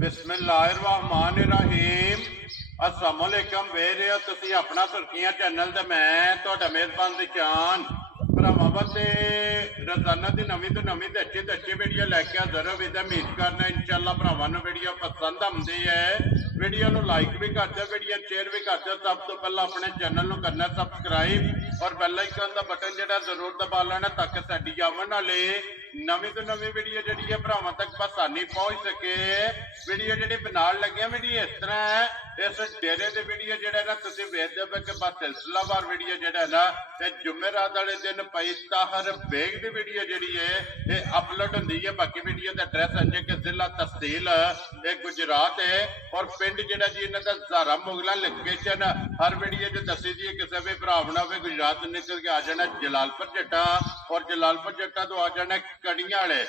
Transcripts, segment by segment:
बिस्मिल्लाहिर्रहमानिर्रहीम अस्सलाम वालेकुम ਵੇਖ ਰਹੇ ਹੋ ਤੁਸੀਂ ਆਪਣਾ ਸੁਰਖੀਆਂ ਚੈਨਲ ਤੇ ਮੈਂ ਤੁਹਾਡਾ ਮੇਜ਼ਬਾਨ ਨਿਸ਼ਾਨ ਭਰਾਵਾਂ ਬੰਦੇ ਰੋਜ਼ਾਨਾ ਦੀ ਨਵੀਂ ਤੋਂ ਨਵੀਂ ਤੇ ਅੱਛੀ ਵੀਡੀਓ ਲੈ ਕੇ ਹਾਜ਼ਰ ਹੋ। ਵੀਡੀਓ ਉਮੀਦ ਕਰਨਾ ਇਨਸ਼ਾਅੱਲਾ ਭਰਾਵਾਂ ਨੂੰ ਵੀਡੀਓ ਪਸੰਦ ਆਉਂਦੀ ਹੈ। ਵੀਡੀਓ ਨੂੰ ਲਾਈਕ ਵੀ ਕਰ ਦਿਓ, ਵੀਡੀਓ ਸ਼ੇਅਰ ਵੀ ਕਰ ਦਿਓ। ਸਭ ਤੋਂ ਪਹਿਲਾਂ ਆਪਣੇ ਚੈਨਲ ਨੂੰ ਕਰਨਾ ਸਬਸਕ੍ਰਾਈਬ ਔਰ ਬੈਲ ਆਈਕਨ ਦਾ ਬਟਨ ਜਿਹੜਾ ਜ਼ਰੂਰ ਦਬਾ ਲੈਣਾ ਤਾਂ ਕਿ ਸਾਡੀ ਆਉਣ ਵਾਲੀ ਨਵੀਂ ਤੋਂ ਨਵੀਂ ਵੀਡੀਓ ਜਿਹੜੀ ਹੈ ਭਰਾਵਾਂ ਤੱਕ ਆਸਾਨੀ ਪਹੁੰਚ ਸਕੇ। ਵੀਡੀਓ ਜਿਹੜੀ ਬਣਾਉਣ ਲੱਗਿਆ ਵੀਡੀਓ ਇਸ ਤਰ੍ਹਾਂ ਹੈ, ਇਸ ਡੇਰੇ ਦੇ ਵੀਡੀਓ ਜਿਹੜਾ ਨਾ ਤੁਸੀਂ ਵੇਖਦੇ ਹੋ ਕਿ ਬਸ ਸਿਲਸਿਲਾਵਾਰ ਵੀਡੀਓ ਜਿਹੜਾ ਨਾ ਇਹ ਜੁਮੇਰਾਤ ਵਾਲੇ ਦਿਨ ਭਾਈ ਤਾਹਰ ਬੇਗ ਦੀ ਵੀਡੀਓ ਜਿਹੜੀ ਹੈ ਇਹ ਅਪਲੋਡ ਹੁੰਦੀ ਹੈ। ਬਾਕੀ ਵੀਡੀਓ ਦਾ ਐਡਰੈਸ ਹੈ ਕਿ ਜ਼ਿਲ੍ਹਾ ਤਹਿਸੀਲ ਇਹ ਗੁਜਰਾਤ ਹੈ ਔਰ ਪਿੰਡ ਜਿਹੜਾ ਜੀ ਇਹਨਾਂ ਦਾ ਜ਼ਾਰਾ ਮੁਗਲਾ ਲੋਕੇਸ਼ਨ ਹਰ ਵੀਡੀਓ 'ਚ ਦੱਸੀ ਦੀ ਹੈ। ਕਿਸੇ ਵੀ ਭਰਾ ਬਣਾ ਹੋਵੇ ਗੁਜਰਾਤ ਨਿਕਲ ਕੇ ਆ ਜਾਣਾ ਜਲਾਲਪੁਰ ਜੱਟਾ ਔਰ ਜਲਾਲਪੁਰ ਜੱਟਾ ਤੋਂ ਆ ਜਾਣਾ ਕੜੀਆਂ ਵਾਲੇ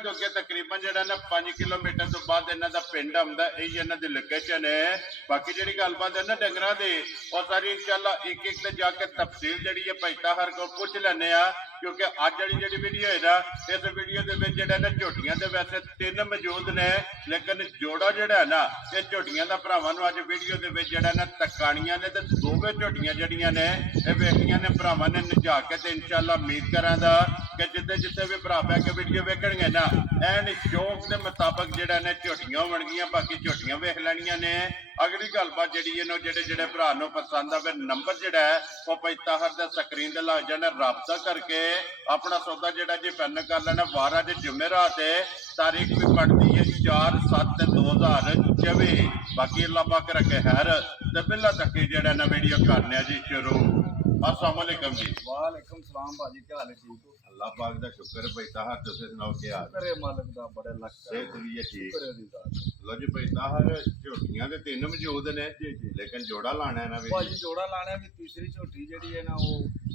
ਤੋਂ ਅੱਗੇ ਤਕਰੀਬਨ ਜਿਹੜਾ ਨਾ 5 ਕਿਲੋਮੀਟਰ ਤੋਂ ਬਾਅਦ ਇਹਨਾਂ ਦਾ ਪਿੰਡ ਆਉਂਦਾ। ਇਹ ਇਹਨਾਂ ਦੀ ਲੋਕੇਸ਼ਨ ਹੈ। ਬਾਕੀ ਜਿਹੜੀ ਗੱਲਬਾਤ ਹੈ ਨਾ ਡੰਗਰਾਂ ਦੀ ਉਹ ਸਾਰੀ ਇਨਸ਼ਾਅੱਲਾ ਇੱਕ ਤੇ ਜਾ ਕੇ ਤਫਸੀਲ ਜਿਹੜੀ ਹੈ ਭਾਈ ਤਾਹਰ ਕੋਲ ਪੁੱਛ ਲੈਣੇ ਆ, ਕਿਉਂਕਿ ਅੱਜ ਵਾਲੀ ਜਿਹੜੀ ਵੀਡੀਓ ਹੈ ਨਾ ਇਸ ਵੀਡੀਓ ਦੇ ਵਿੱਚ ਜਿਹੜਾ ਨਾ ਝੋਟੀਆਂ ਦੇ ਵੈਸੇ 3 ਮੌਜੂਦ ਨੇ, ਲੇਕਿਨ ਜੋੜਾ ਜਿਹੜਾ ਨਾ ਇਹ ਝੋਟੀਆਂ ਦਾ ਭਰਾਵਾਂ ਨੂੰ ਅੱਜ ਵੀਡੀਓ ਦੇ ਵਿੱਚ ਜਿਹੜਾ ਨਾ ਤਕਾਣੀਆਂ ਨੇ ਤੇ ਦੋਵੇਂ ਝੋਟੀਆਂ ਜਿਹੜੀਆਂ ਨੇ ਇਹ ਵੇਖੀਆਂ ਨੇ ਭਰਾਵਾਂ ਨੇ ਨਜਾ ਕੇ। ਤੇ ਇਨਸ਼ਾਅੱਲਾ ਉਮੀਦ ਕਰਾਂਗਾ ਕਿ ਜਿੱਥੇ ਵੀ ਭਰਾ ਬੈ ਕੇ ਵੀਡੀਓ ਵੇਖਣਗੇ ਨਾ ਐਨ ਸ਼ੌਕ ਦੇ ਮੁਤਾਬਕ ਜਿਹੜਾ ਨੇ ਝੋਟੀਆਂ ਹੋਣਗੀਆਂ। ਬਾਕੀ ਝੋਟੀਆਂ ਵੇਖ ਲੈਣੀਆਂ ਨੇ। ਅਗਲੀ ਗੱਲਬਾਤ ਜਿਹੜੀ ਹੈ ਨਾ ਜਿਹੜੇ ਭਰਾ ਨੂੰ ਪਸੰਦ ਆਵੇ ਨੰਬਰ ਜਿਹੜਾ ਹੈ ਉਹ ਭਾਈ ਤਾਹਰ ਦਾ ਸਕਰੀਨ ਤੇ ਲੱਗ ਜਾਣਾ, ਰਾਬਤਾ ਕਰਕੇ ਆਪਣਾ ਸੌਦਾ ਜਿਹੜਾ ਜੀ ਪੈਨ ਕਰ ਲੈਣਾ। ਵਾਰ ਅੱਜ ਜੁਮੇਰਾਤ ਹੈ, ਤਾਰੀਖ ਵੀ ਪੜਦੀ ਹੈ 4/7/2024। ਬਾਕੀ ਅੱਲਾਹ ਪਾਕ ਰੱਖੇ ਖੈਰ ਤੇ ਪਹਿਲਾਂ ਤੱਕ ਜਿਹੜਾ ਨਾ ਵੀਡੀਓ ਕਰਨੇ ਜੀ ਸ਼ੁਰੂ। अस्सलाम वालेकुम जी। वालेकुम सलाम भाजी, क्या हाल है? ठीक हो? अल्लाह पाक दा शुक्र है भाई ताहर, तुसे सुनाओ क्या हाल? करे मालिक दा बड़े लख सेहत भी है ठीक? शुक्र है दी जात। लो जी भाई ताहर झोटियां दे 3 मौजूद ने जी जी, लेकिन जोड़ा लाना है ना भी भाजी जोड़ा लाना है भी। तीसरी झोटी जेडी है ना वो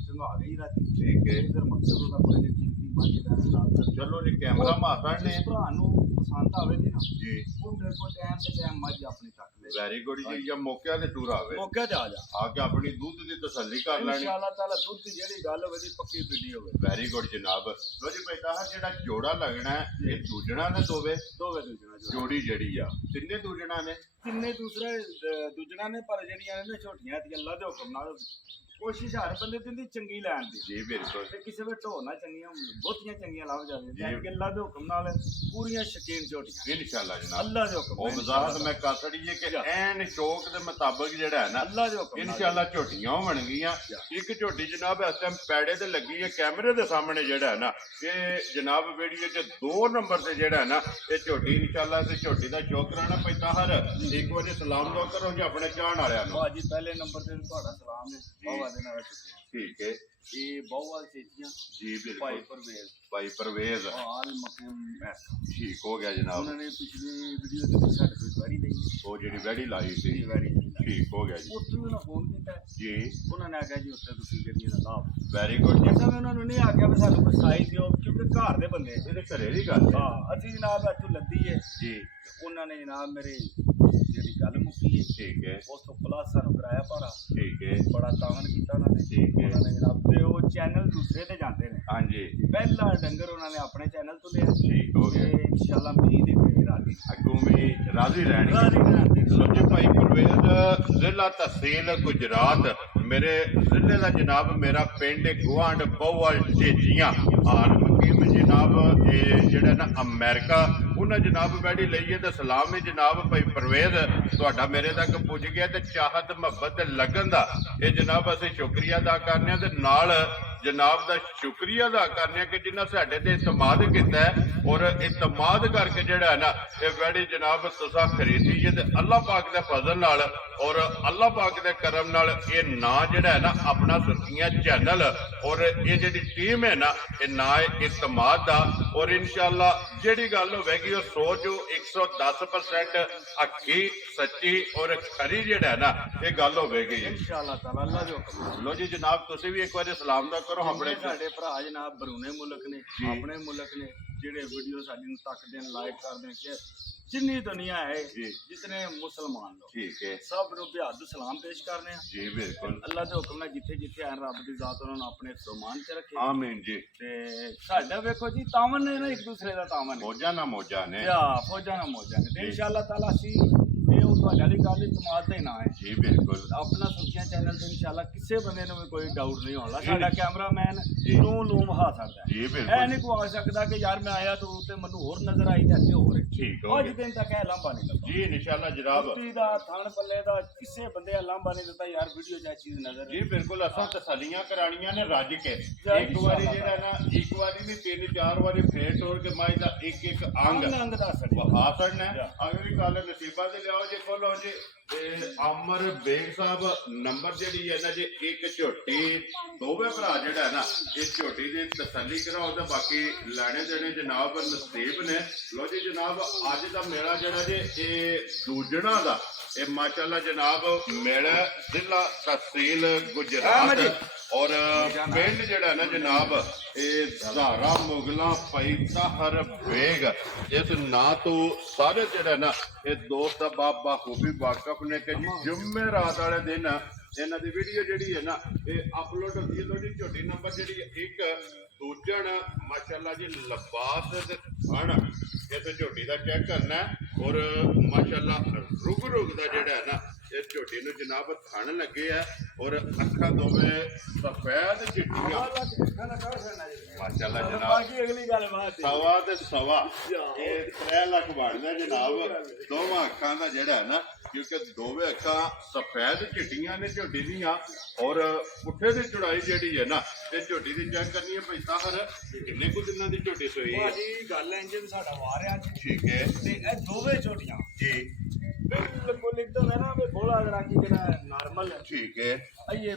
चंगा गई राती। ठीक है, इधर मकसद होता कोई नहीं कीमती मांझ दा नाल। चलो जी कैमरा माता ने भरा नु पसंद आवे दी ना जी वो मेरे को टाइम से टाइम मझ अपनी तक ले वेरी गुड जी। या मौके ते टूर आवे मौके ते आ जा आके अपनी दूध दी तसल्ली कर लेनी इंशाअल्लाह ताला। दूध दी जेडी गल होवे दी पक्की पीड़ी होवे। वेरी गुड जनाब। लो जी भाई ताहर जेड़ा जोड़ा लगना है ये दूजणा ने दोवे दोवे दूजना जोड़ी जेड़ी आ तिन्ने दूजणा ने किन्ने दूसरे दूजना ने पर जेडियां ने छोटियां ती अल्लाह दे हुक्म नाल कोशिश हर बंदे दी चंगी लैन दी जी बिल्कुल। ते किसे वे ढोना चंगियां बहुतियां चंगियां लभ जावे जी। जान के अल्लाह दे हुक्म नाल पूरियां शकीन झोटियां इंशाअल्लाह जनाब। अल्लाह दे हुक्म ਉਹ ਵਜ਼ਾਹਤ ਮੈਂ ਕਰ ਛੜੀ ਹੈ ਕਿ ਐਨ ਸ਼ੌਕ ਦੇ ਮੁਤਾਬਕ ਜਿਹੜਾ ਹੈ ਨਾ अल्लाह दे हुक्म नाल ਇਨਸ਼ਾਅੱਲਾ ਝੋਟੀਆਂ ਹੋਣਗੀਆਂ। ਇੱਕ ਝੋਟੀ ਜਨਾਬ ਇਸ ਟਾਈਮ ਪੈੜੇ ਤੇ ਲੱਗੀ ਹੈ ਕੈਮਰੇ ਦੇ ਸਾਹਮਣੇ ਜਿਹੜਾ ਹੈ ਨਾ ਇਹ ਜਨਾਬ ਵੀਡੀਓ 'ਚ 2 ਨੰਬਰ ਤੇ ਜਿਹੜਾ ਹੈ ਨਾ ਇਹ ਝੋਟੀ ਇਨਸ਼ਾਅੱਲਾ ਤੇ ਝੋਟੀ ਦਾ ਸ਼ੌਕ ਕਰਾਣਾ ਭਾਈ ਤਾਹਰ ਇੱਕ ਵਾਰੀ ਸਲਾਮ ਦੁਆ ਕਰੋ ਜੀ ਆਪਣੇ ਚਾਹਣ ਵਾਲਿਆਂ ਨੂੰ। भाजी पहले नंबर ते ਤੁਹਾਡਾ ਸਲਾਮ है बाबा दे नाल ठीक है ये बहुवाल चेचियां जी भाई बिल्कुल परवेज भाई परवेज आल मकूम ऐसा ठीक हो गया जनाब। उन्होंने पिछली वीडियो ਦੇ ਵਿੱਚ ਸਾਡੇ ਕੋਈ ਵਾਰੀ ਨਹੀਂ वो जी वैड़ी लाई थी ਸੀ ਵਾਰੀ ठीक हो गया जी। ਉੱਥੇ ਉਹਨਾਂ ਫੋਨ ਕੀਤਾ जी ਉਹਨਾਂ ਨੇ ਆਖਿਆ ਜੀ ਉੱਥੇ ਤੁਸੀਂ ਗੱਡੀਆਂ ਦਾ ਲਾਭ। वेरी गुड जी। ਜਿਵੇਂ ਉਹਨਾਂ ਨੂੰ ਨਹੀਂ ਆਖਿਆ ਵੀ ਸਾਨੂੰ ਕੋਈ ਸਾਈ ਦਿਓ ਕਿਉਂਕਿ ਘਰ ਦੇ ਬੰਦੇ ਇਹਦੇ ਘਰੇ ਦੀ ਗੱਲ ਹੈ ਹਾਂ। ਅਸੀਂ ਜਨਾਬ ਇੱਥੋਂ ਲੱਦੀ ਹੈ ਜੀ। ਉਹਨਾਂ ਨੇ ਜਨਾਬ ਮੇਰੇ ਜਿਹੜੀ ਗੱਲ ਮੁੱਕੀ ਹੈ ठीक है ਉਸ ਤੋਂ ਪਲੱਸ ਸਾਨੂੰ ਕਰਾਇਆ ਭਾੜਾ ठीक है ਬੜਾ ਤਾਵਨ ਕੀਤਾ ਉਹਨਾਂ ਨੇ। ठीक है ਉਹਨਾਂ ਨੇ ਜਨਾਬ ਤੇ ਉਹ ਚੈਨਲ ਦੂਸਰੇ ਤੇ ਜਾਂਦੇ ਨੇ। हाँ जी ਪਹਿਲਾ ਡੰਗਰ ਉਹਨਾਂ ਨੇ ਆਪਣੇ ਚੈਨਲ ਤੋਂ ਲਿਆ ठीक हो ਤੇ गया। ਇਨਸ਼ਾਅੱਲਾ ਉਮੀਦ ਹੈ ਕਿ ਰਾਜੀ ਅੱਗੋਂ ਵੀ ਰਾਜ਼ੀ ਰਹਿਣਗੇ। ਰਾਜੀ ਰਹਿਣਗੇ। ਲੋ ਜੀ ਭਾਈ ਪਰਵੇਜ਼ ਜ਼ਿਲ੍ਹਾ ਤਹਿਸੀਲ ਗੁਜਰਾਤ ਮੇਰੇ ਜ਼ਿਲ੍ਹੇ ਦਾ ਜਨਾਬ ਮੇਰਾ ਪਿੰਡ ਗੁਆਂਢ ਬਹੁਵਾਲ ਝੇਜੀਆਂ ਆਨ ਮੁਕੀਮ ਜਨਾਬ ਇਹ ਜਿਹੜਾ ਨਾ ਅਮਰੀਕਾ ਉਹਨਾਂ ਜਨਾਬ ਬੈੜੀ ਲਈਏ ਤੇ ਸਲਾਮ ਹੈ ਜਨਾਬ ਭਾਈ ਪਰਵੇਜ਼ ਤੁਹਾਡਾ ਮੇਰੇ ਤੱਕ ਪੁੱਜ ਗਿਆ ਤੇ ਚਾਹਤ ਮੁਹੱਬਤ ਤੇ ਲੱਗਣ ਦਾ ਇਹ ਜਨਾਬ ਅਸੀਂ ਸ਼ੁਕਰੀਆ ਅਦਾ ਕਰਨੇ ਆ ਤੇ ਨਾਲ ਜਨਾਬ ਦਾ ਸ਼ੁਕਰੀਆ ਅਦਾ ਕਰਨੇ ਆ ਕਿ ਜਿਨ੍ਹਾਂ ਸਾਡੇ ਤੇ ਇਤਮਾਦ ਕੀਤਾ ਔਰ ਇਤਮਾਦ ਕਰਕੇ ਜਿਹੜਾ ਹੈ ਨਾ ਇਹ ਬੈੜੀ ਜਨਾਬ ਤੁਸੀਂ ਖਰੀਦੀ ਹੈ ਤੇ ਅੱਲਾਹ ਪਾਕ ਦੇ ਫਜ਼ਲ ਨਾਲ ਔਰ ਅੱਲਾਹ ਪਾਕ ਦੇ ਕਰਮ ਨਾਲ ਇਹ ਨਾਂ ਜਿਹੜਾ ਹੈ ਨਾ ਆਪਣਾ ਸੁਰਖੀਆਂ ਚੈਨਲ ਔਰ ਇਹ ਜਿਹੜੀ ਟੀਮ ਹੈ ਨਾ ਇਹ ਨਾਂ ਹੈ ਇਤਮਾਦ ਦਾ। ਔਰ ਇਨਸ਼ਾਅੱਲਾ ਜਿਹੜੀ ਗੱਲ ਹੋਵੇਗੀ ਉਹ ਸੋਚੋ 110% ਅੱਖੀ ਸੱਚੀ ਔਰ ਖਰੀ ਜਿਹੜਾ ਹੈ ਨਾ ਇਹ ਗੱਲ ਹੋਵੇਗੀ ਇਨਸ਼ਾਅੱਲਾ ਤਾਲਾ ਅੱਲਾਹ ਦੇ ਹੁਕਮ ਨਾਲ। ਲੋ ਜੀ ਜਨਾਬ ਤੁਸੀਂ ਵੀ ਇੱਕ ਵਾਰੀ ਸਲਾਮ ਦਾ ਕਰੋ ਆਪਣੇ ਸਾਡੇ ਭਰਾ ਜਨਾਬ ਬਰੂਨੇ ਮੁਲਕ ਨੇ ਜੀ। ਆਪਣੇ ਮੁਲਕ ਨੇ ਜਿਹੜੇ ਵੀਡੀਓ ਸਾਡੀ ਨੂੰ ਤੱਕਦੇ ਨੇ ਲਾਈਕ ਕਰਦੇ ਨੇ ਜਿੰਨੀ ਦੁਨੀਆ ਹੈ ਜੀ जितने मुसलमान लोग ठीक है सब ਨੂੰ ਬਿਆਦ ਸਲਾਮ ਪੇਸ਼ ਕਰਨੇ ਆ जी बिल्कुल ਅੱਲਾਹ ਦੇ ਹੁਕਮ ਨਾਲ ਜਿੱਥੇ ਜਿੱਥੇ ਆਣ ਰੱਬ ਦੀ ਜ਼ਾਤ ਉਹਨਾਂ ਨੂੰ ਆਪਣੇ ਫਰਮਾਨ 'ਚ ਰੱਖੇ आमीन जी ਤੇ ਸਾਡਾ ਵੇਖੋ ਜੀ ਤਾਮਨ ਨੇ ਨਾ ਇੱਕ ਦੂਸਰੇ ਦਾ ਤਾਮਨ ਹੈ मौजा ना मौजा ने ਯਾ ਫੌਜਾਂ ਨਾਲ ਮੌਜਾਂ ਨੇ ਤੇ ਇਨਸ਼ਾਅੱਲਾ ਤਾਲਾ ਅਸੀਂ ਇਹ ਉਹ ਤੁਹਾਡੇ ਵਾਲੀ ਗੱਲ ਇਤਮਾਦ ਦਾ ਹੀ ਨਾ ਹੈ जी बिल्कुल ਆਪਣਾ ਸੁਰਖੀਆਂ ਚੈਨਲ ਤੇ ਇਨਸ਼ਾਅੱਲਾ ਕਿਸੇ ਬੰਦੇ ਨੂੰ ਵੀ ਕੋਈ ਡਾਊਟ ਨਹੀਂ ਹੋਣਾ ਜੀ। ਸਾਡਾ ਕੈਮਰਾਮੈਨ ਜੀ। ਲੂਮ ਹਾ ਸਕਦਾ ਹੈ जी ਇਹ बिल्कुल ਨਹੀਂ ਕੋ ਆ ਸਕਦਾ ਕਿ ਯਾਰ ਮੈਂ ਆਇਆ ਤਾਂ ਉੱਤੇ ਮੈਨੂੰ ਹੋਰ ਨਜ਼ਰ ਆਈ ਜਾਂਦੇ ਹੋਰ ठीक हो ਅੱਜ गया ਦਿਨ ਤੱਕ ਇਹ ਲਾਂਭਾ ਨਹੀਂ ਲੱਗਾ जी इंशाल्लाह जनाब ਕੁੱਤੀ ਦਾ ਥਣ ਪੱਲੇ ਦਾ ਕਿਸੇ ਬੰਦੇ ਦਾ ਲਾਂਭਾ ਨਹੀਂ ਦਿੱਤਾ ਯਾਰ ਵੀਡੀਓ ਜਾਂ ਚੀਜ਼ ਨਜ਼ਰ ਜੀ ਬਿਲਕੁਲ ਅਸਾਂ ਤਸੱਲੀਆਂ ਕਰਾਣੀਆਂ ਨੇ ਰੱਜ ਕੇ ਜੀ, ਇੱਕ ਵਾਰੀ ਜਿਹੜਾ ਨਾ ਇੱਕ ਵਾਰੀ ਨਹੀਂ ਤਿੰਨ ਚਾਰ ਵਾਰੀ ਫੇਰ ਤੋੜ ਕੇ ਮਾਈ ਦਾ ਇੱਕ ਇੱਕ ਅੰਗ ਅੰਗ ਦਾ ਸੜੀ ਵਹਾ ਛੱਡਣਾ ਜੀ। ਅਗਲੀ ਗੱਲ ਨਸੀਬਾਂ ਦੇ ਲਿਆਓ ਜੇ ਖੋਲੋ ਜੀ ਤੇ ਅਮਰ ਬੇਗ ਸਾਹਿਬ ਨੰਬਰ ਜਿਹੜੀ ਹੈ ਨਾ ਜੀ ਇੱਕ ਝੋਟੀ ਦੋਵੇਂ ਭਰਾ ਜਿਹੜਾ ਹੈ ਨਾ ਇਹ ਝੋਟੀ ਦੀ ਤਸੱਲੀ ਕਰਾਓ ਤੇ ਬਾਕੀ ਲੈਣੇ ਦੇਣੇ ਜਨਾਬ ਨਸੀਬ ਨੇ ਲੋ ਜੀ ਜਨਾਬ ਅੱਜ ਦਾ ਮੇਲਾ ਜਿਹੜਾ ਜੀ ਇਹ ਦੂਜਣਾ ਦਾ ਇਹ ਮਾਸ਼ਾਅੱਲਾ ਜਨਾਬ ਮੇਲਾ ਜ਼ਿਲ੍ਹਾ ਤਹਿਸੀਲ ਗੁਜਰਾਤ ਔਰ ਪਿੰਡ ਜਿਹੜਾ ਨਾ ਜਨਾਬ ਇਹ ਧਾਰਾ ਮੁਗਲਾਂ ਭਾਈ ਤਾਹਰ ਬੇਗ ਇਸ ਨਾਂ ਤੋਂ ਸਾਰੇ ਜਿਹੜਾ ਨਾ ਇਹ ਦੋਸਤ ਬਾਬਾ ਖੂਬੀ ਵਾਕਫ ਨੇ ਕਿ ਜੁਮੇਰਾਤ ਵਾਲੇ ਦਿਨ ਇਹਨਾਂ ਦੀ ਵੀਡੀਓ ਜਿਹੜੀ ਹੈ ਨਾ ਇਹ ਅਪਲੋਡ ਹੁੰਦੀ ਹੈ ਲੋਜੀ ਝੋਟੀ ਨੰਬਰ ਜਿਹੜੀ ਹੈ ਇੱਕ ਦੂਜਣ ਮਾਸ਼ਾਅੱਲਾ ਜੀ ਲਬਾਸ ਤੇ ਥਣ ਇਸ ਝੋਟੀ ਦਾ ਚੈੱਕ ਕਰਨਾ ਔਰ ਮਾਸ਼ਾਅੱਲਾ ਰੁਗ ਦਾ ਜਿਹੜਾ ਹੈ ਨਾ ਇਹ ਝੋਟੀ ਨੂੰ ਜਨਾਬ ਥਣ ਲੱਗੇ ਆ ਔਰ ਅੱਖਾਂ ਦੋਵੇਂ ਸਫੈਦ ਚਿੱਟੀਆਂ ਮਾਸ਼ਾਅੱਲਾ ਜਨਾਬ ਬਾਕੀ ਅਗਲੀ ਗੱਲ ਬਾਤ ਸਵਾ ਤੇ ਸਵਾ ਇਹ 3 ਲੱਖ ਬਣਦਾ ਜਨਾਬ ਦੋਵਾਂ ਅੱਖਾਂ ਦਾ ਜਿਹੜਾ ਹੈ ਨਾ ਕਿਉਂਕਿ ਦੋਵੇਂ ਅੱਖਾਂ ਸਫੈਦ ਚਿੱਟੀਆਂ ਨੇ ਝੋਟੀ ਦੀਆਂ ਔਰ ਪੁੱਠੇ ਦੀ ਚੜਾਈ ਜਿਹੜੀ ਹੈ ਨਾ ਤੇ ਝੋਟੀ ਦੀ ਚੈੱਕ ਕਰਨੀ ਹੈ ਭਾਈ ਤਾਹਰ ਕਿੰਨੇ ਕੁ ਦਿਨਾਂ ਦੀ ਝੋਟੀ ਸੋਈ ਹੈ ਭਾਜੀ ਗੱਲ ਇੰਜਨ ਸਾਡਾ ਵਾਰ ਆ ਠੀਕ ਹੈ ਤੇ ਇਹ ਦੋਵੇਂ ਝੋਟੀਆਂ ਜੀ ਬਿਲਕੁਲ ਇੱਕਦਮ ਹੈ ਨਾ ਵੀ ਬੋਲਾ ਜਰਾ ਕੀ ਜਿਹੜਾ ਨਾਰਮਲ ਹੈ ਠੀਕ ਹੈ ਇਹ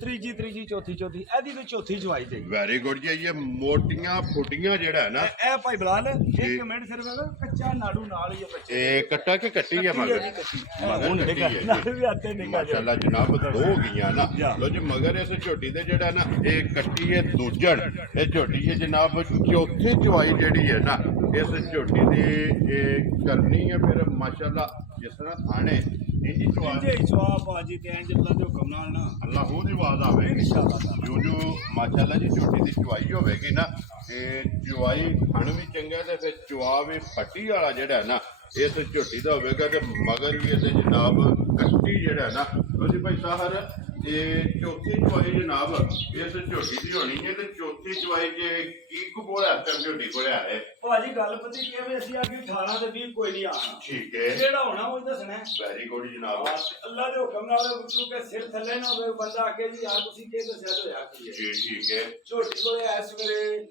ਤੀਜੀ ਚੌਥੀ ਇਹਦੀ ਵੀ ਚੌਥੀ ਚਵਾਈ ਤੇ ਵੈਰੀ ਗੁੱਡ ਜੀ ਇਹ ਮੋਟੀਆਂ ਫੁੱਟੀਆਂ ਜਿਹੜਾ ਹੈ ਨਾ ਇਹ ਭਾਈ ਬਲਾਲ ਇੱਕ ਮਿੰਟ ਸਿਰਫ ਹੈਗਾ ਕੱਚਾ ਨਾੜੂ ਨਾਲ ਹੀ ਹੈ ਬੱਚੇ ਇਹ ਕੱਟਾ ਕੇ ਕੱਟੀ ਹੈ ਮਗਰ ਹੁਣ ਦੇਖਾ ਨਾਲ ਵੀ ਆਤੇ ਨਿਕਾ ਮਾਸ਼ਾਅੱਲਾ ਜਨਾਬ ਦੋ ਗਈਆਂ ਨਾ ਲੋ ਜੀ ਮਗਰ ਇਸ ਝੋਟੀ ਦੇ ਜਿਹੜਾ ਨਾ ਇਹ ਕੱਟੀ ਹੈ ਦੂਜਣ ਇਹ ਝੋਟੀ ਹੈ ਜਨਾਬ ਚੌਥੀ ਚਵਾਈ ਜਿਹੜੀ ਹੈ ਨਾ ਇਸ ਝੋਟੀ ਦੀ ਇਹ ਕਰਨੀ ਹੈ ਫਿਰ ਮਾਸ਼ਾਅੱਲਾ ਜਿਸ ਤਰ੍ਹਾਂ ਥਾਣੇ ਇੰਜੀ ਚਵਾ ਜੇ ਚਵਾ ਭਾਜੀ ਤੇ ਇੰਜ ਅੱਲਾ ਦੇ ਹੁਕਮ ਨਾਲ ਨਾ ਅੱਲਾਹੂ ਦੀ ਆਵਾਜ਼ ਆਵੇ ਇਨਸ਼ਾਅੱਲਾ ਜੋ ਮਾਸ਼ਾਅੱਲਾ ਜੀ ਝੋਟੀ ਦੀ ਚਵਾਈ ਹੋਵੇਗੀ ਨਾ ਇਹ ਚਵਾਈ ਖਾਣ ਵੀ ਚੰਗਾ ਤੇ ਫਿਰ ਚਵਾ ਵੀ ਫੱਟੀ ਵਾਲਾ ਜਿਹੜਾ ਹੈ ਨਾ ਇਸ ਝੋਟੀ ਦਾ ਹੋਵੇਗਾ ਤੇ ਮਗਰ ਵੀ ਇਹਦੇ ਜਨਾਬ ਕੱਟੀ ਜਿਹੜਾ ਨਾ ਤੁਸੀਂ ਭਾਈ ਸਾਹਰ ਇਹ ਚੌਥੀ ਚਵਾਈ ਜਨਾਬ ਇਸ ਝੋਟੀ ਦੀ ਹੋਣੀ ਹੈ ਤੇ ਚੌਥੀ ਚਵਾਈ ਜੇ ਕੀ ਕੁ ਬੋਲਿਆ ਤੇ ਝੋਟੀ ਕੋਲਿਆ ਹੈ ਭਾਜੀ ਗੱਲ ਪਤੀ ਕਿਵੇਂ ਅਸੀਂ ਆ ਕਿ 18 ਤੇ 20 ਕੋਈ ਨਹੀਂ ਆਣਾ ਠੀਕ ਹੈ ਜਿਹੜਾ ਹੋਣਾ ਉਹ ਦੱਸਣਾ ਵੈਰੀ ਗੁੱਡ ਜਨਾਬ ਅੱਲਾ ਦੇ ਹੁਕਮ ਨਾਲ ਵਿੱਚੋਂ ਕੇ ਸਿਰ ਥੱਲੇ ਨਾ ਹੋਵੇ ਬੰਦਾ ਆਕੇ ਜੀ ਯਾਰ ਤੁਸੀਂ ਕੀ ਦੱਸਿਆ ਤੇ ਹੋਇਆ ਕੀ ਹੈ ਜੀ ਠੀਕ ਹੈ ਝੋਟੀ ਕੋਲੇ ਇਸ ਵੇਲੇ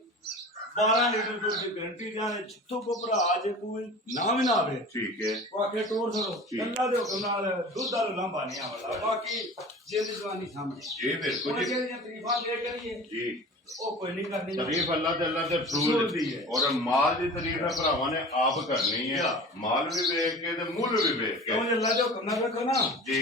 12 ਲੀਟਰ ਦੁੱਧ ਦੀ ਗਰੰਟੀ ਜਾਨੇ ਜਿੱਥੋਂ ਕੋ ਭਰਾ ਜੇ ਕੋਈ ਨਾ ਵੀ ਨਾ ਆਵੇ ਠੀਕ ਹੈ ਉਹ ਆਕੇ ਟੋਰ ਛੜੋ ਅੱਲਾ ਦੇ ਹੁਕਮ ਨਾਲ ਦੁੱਧ ਦਾ ਲਾਂਭਾ ਨਹੀਂ ਆਵਲਾ ਬਾਕੀ ਜਿੰਦ ਜਵਾਨੀ ਸਾਹਮਣੇ ਜੀ ਬਿਲਕੁਲ ਉਹ ਜੀ ਜਿਹੜੀਆਂ ਤਰੀਫਾਂ ਦੇ ਕਰੀਏ ਜੀ ਉਹ ਕੋਈ ਨਹੀਂ ਕਰਨੀ ਤਾਰੀਫ ਅੱਲਾਹ ਤੇ ਅੱਲਾਹ ਦੇ ਰਸੂਲ ਦੀ ਹੈ ਔਰ ਮਾਲ ਦੀ ਤਾਰੀਫ ਹੈ ਭਰਾਵਾਂ ਨੇ ਆਪ ਕਰਨੀ ਹੈ ਮਾਲ ਵੀ ਵੇਖ ਕੇ ਤੇ ਮੁੱਲ ਵੀ ਵੇਖ ਕੇ ਕਿਉਂ ਅੱਲਾ ਦੇ ਹੁਕਮ ਨਾਲ ਰੱਖੋ ਨਾ ਜੀ